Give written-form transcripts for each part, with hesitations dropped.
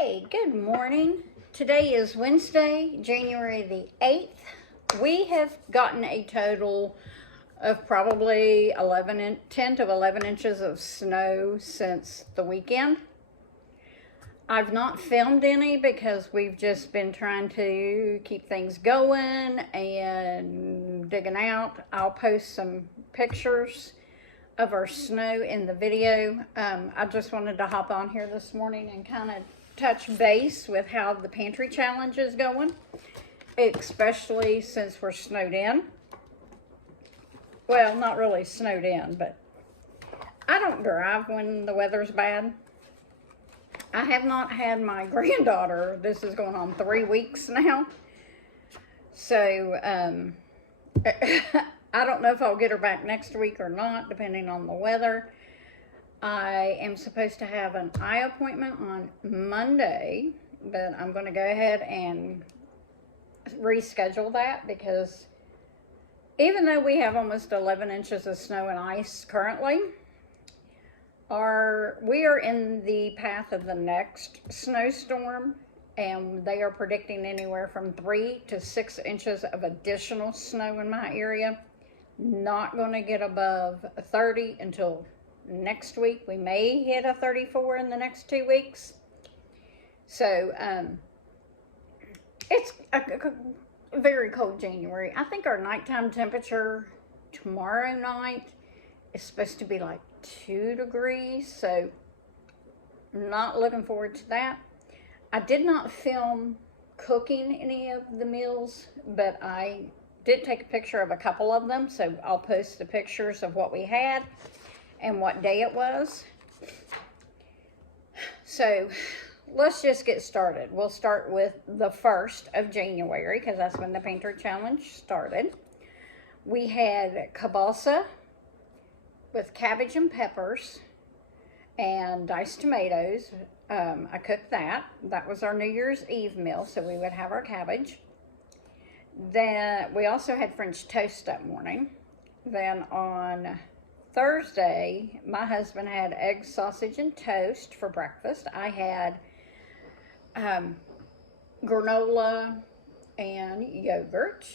Hey, good morning. Today is Wednesday, January the 8th. We have gotten a total of probably 10 to 11 inches of snow since the weekend. I've not filmed any because we've just been trying to keep things going and digging out. I'll post some pictures of our snow in the video. I just wanted to hop on here this morning and kind of touch base with how the pantry challenge is going, especially since we're snowed in. Well, not really snowed in, but I don't drive when the weather's bad. I have not had my granddaughter. This is going on 3 weeks now. So, I don't know if I'll get her back next week or not, depending on the weather. I am supposed to have an eye appointment on Monday, but I'm going to go ahead and reschedule that because even though we have almost 11 inches of snow and ice currently, we are in the path of the next snowstorm, and they are predicting anywhere from 3 to 6 inches of additional snow in my area. Not going to get above 30 until next week. We may hit a 34 in the next 2 weeks. So, it's a very cold January. I think our nighttime temperature tomorrow night is supposed to be like 2 degrees. So, not looking forward to that. I did not film cooking any of the meals, but I did take a picture of a couple of them, so I'll post the pictures of what we had and what day it was. So let's just get started. We'll start with the 1st of January because that's when the Pantry Challenge started. We had kielbasa with cabbage and peppers and diced tomatoes. I cooked that. That was our New Year's Eve meal, so we would have our cabbage. Then we also had French toast that morning. Then on Thursday, my husband had egg, sausage, and toast for breakfast. I had granola and yogurt.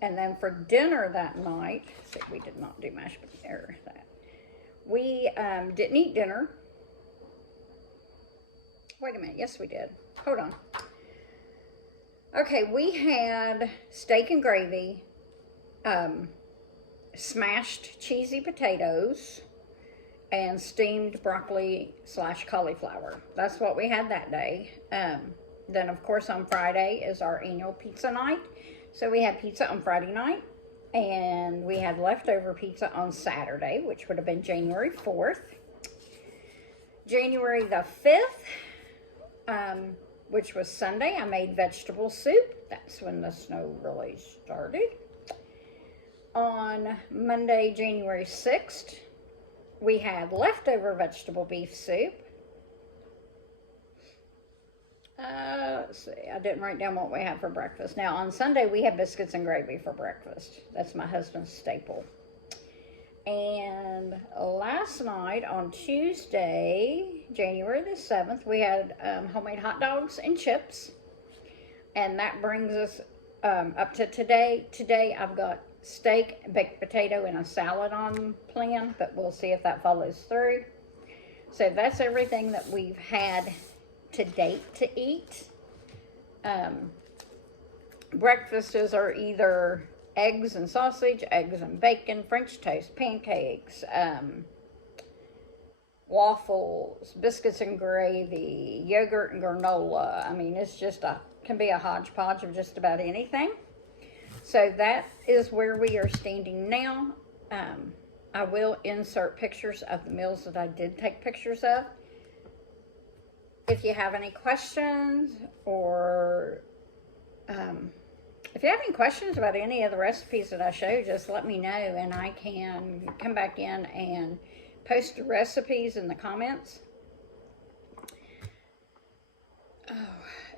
And then for dinner that night, see, we did not do mashed potatoes. We didn't eat dinner. Wait a minute, yes we did. Hold on. Okay, we had steak and gravy, smashed cheesy potatoes, and steamed broccoli / cauliflower. That's what we had that day. Then, of course, on Friday is our annual pizza night. So we had pizza on Friday night, and we had leftover pizza on Saturday, which would have been January 4th. January the 5th, which was Sunday, I made vegetable soup. That's when the snow really started. On Monday, January 6th, we had leftover vegetable beef soup. Let's see, I didn't write down what we had for breakfast. Now, on Sunday, we had biscuits and gravy for breakfast. That's my husband's staple. And last night, on Tuesday, January the 7th, we had homemade hot dogs and chips. And that brings us up to today. Today, I've got steak, baked potato, and a salad on plan, but we'll see if that follows through. So that's everything that we've had to date to eat. Breakfasts are either eggs and sausage, eggs and bacon, French toast, pancakes, waffles, biscuits and gravy, yogurt and granola. I mean, it's just can be a hodgepodge of just about anything. So that is where we are standing now. I will insert pictures of the meals that I did take pictures of. If you have any questions or if you have any questions about any of the recipes that I showed, just let me know and I can come back in and post the recipes in the comments. Oh,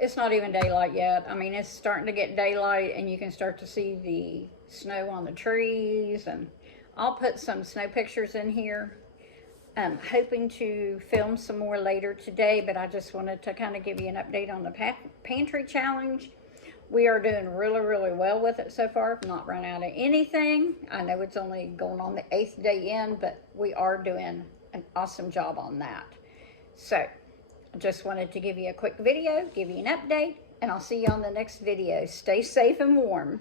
it's not even daylight yet. I mean, it's starting to get daylight and you can start to see the snow on the trees, and I'll put some snow pictures in here. I'm hoping to film some more later today, but I just wanted to kind of give you an update on the pantry challenge. We are doing really, really well with it so far. I've not run out of anything. I know it's only going on the 8th day in, but we are doing an awesome job on that. So I just wanted to give you a quick video, give you an update, and I'll see you on the next video. Stay safe and warm.